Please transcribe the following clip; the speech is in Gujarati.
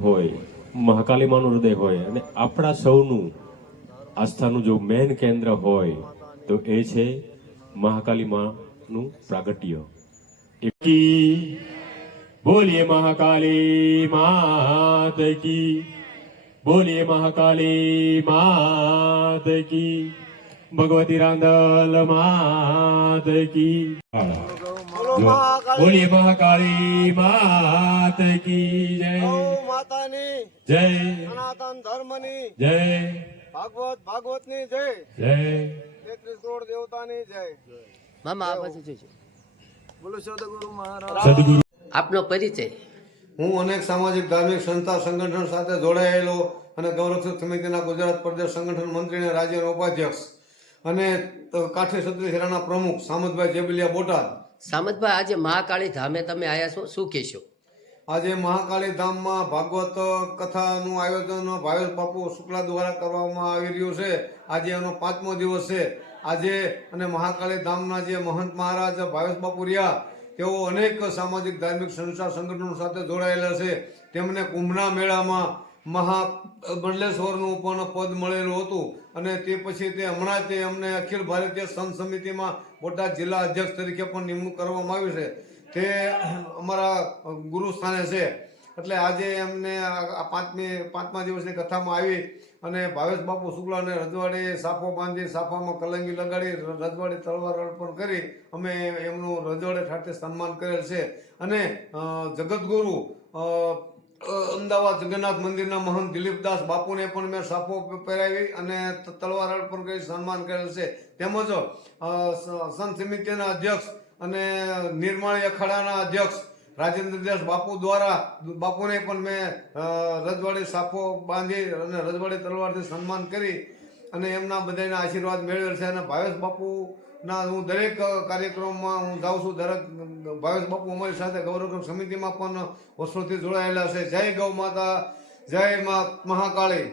હોય મહાકાલીમાનું હૃદય હોય અને આપણા સૌનું આસ્થાનું જો મેન કેન્દ્ર હોય, તો એ છે મહાકાલીમાનું પ્રાગટ્ય. એકી, બોલીએ મહાકાલી માત કી. બોલીએ મહાકાલી માત કી. ભગવતી રાંદલ માત કી. બોલીએ મહાકાળી માત કી જય. માતાની જય. સનાતન ધર્મની જય. ભાગવત ભાગવતની જય. જય. તેત્રીસ કરોડ દેવતાની જય. મામા આ બાજુ જોજો. બોલો સદગુરુ મહારાજ. સદગુરુ. આપનો પરિચય. હું અનેક સામાજિક ધાર્મિક સંસ્થા સંગઠન સાથે જોડાયેલો અને ગૌરક્ષક સમિતિના ગુજરાત પ્રદેશ સંગઠન મંત્રી અને રાજ્યના ઉપાધ્યક્ષ અને કાઠી ક્ષત્રિય સેનાના પ્રમુખ સામતભાઈ જેબલિયા બોટાદ સામતભાઈ, આજે મહાકાળી ધામે તમે આયા છો, શું કહેશો? આજે મહાકાળી ધામમાં ભાગવત કથાનું આયોજન ભાવેશ બાપુ શુક્લા દ્વારા કરવામાં આવી રહ્યું છે. આજે એનો પાંચમો દિવસ છે. આજે અને મહાકાળી ધામના જે મહંત મહારાજ ભાવેશ બાપુ રહ્યા, તેઓ અનેક સામાજિક ધાર્મિક સંસ્થા સંગઠનો સાથે જોડાયેલા છે. તેમને કુંભના મેળામાં મહા મંડલેશ્વરનું પણ પદ મળેલું હતું. અને તે પછી તે હમણાં તે અમને અખિલ ભારતીય સંત સમિતિમાં બોટાદ જિલ્લા અધ્યક્ષ તરીકે પણ નિમણૂક કરવામાં આવી છે. તે અમારા ગુરુ સ્થાને છે. એટલે આજે એમને આ પાંચમી, પાંચમા દિવસની કથામાં આવી અને ભાવેશ બાપુ શુક્લાને રજવાડે સાફો બાંધી, સાફામાં કલંગી લગાડી રજવાડે તલવાર અર્પણ કરી અમે એમનું રજવાડે ખાતે સન્માન કરેલ છે. અને જગતગુરુ અમદાવાદ જગન્નાથ મંદિરના મહંત દિલીપદાસ બાપુને પણ મેં સાફો પહેરાવી અને તલવાર અર્પણ કરી, સન્માન કરેલ છે. તેમજ સંત સમિતિના અધ્યક્ષ અને નિર્માણી અખાડાના અધ્યક્ષ રાજેન્દ્રદાસ બાપુ દ્વારા બાપુને પણ મેં રજવાડી સાફો બાંધી અને રજવાડી તલવારથી સન્માન કરી અને એમના બધાના આશીર્વાદ મેળવેલ છે. અને ભાવેશ બાપુના હું દરેક કાર્યક્રમમાં હું જાઉં છું. દરેક ભાવેશ બાપુ અમારી સાથે ગૌરવ સમિતિમાં પણ વર્ષોથી જોડાયેલા છે. જય ગૌ માતા, જય મા, મહાકાળી.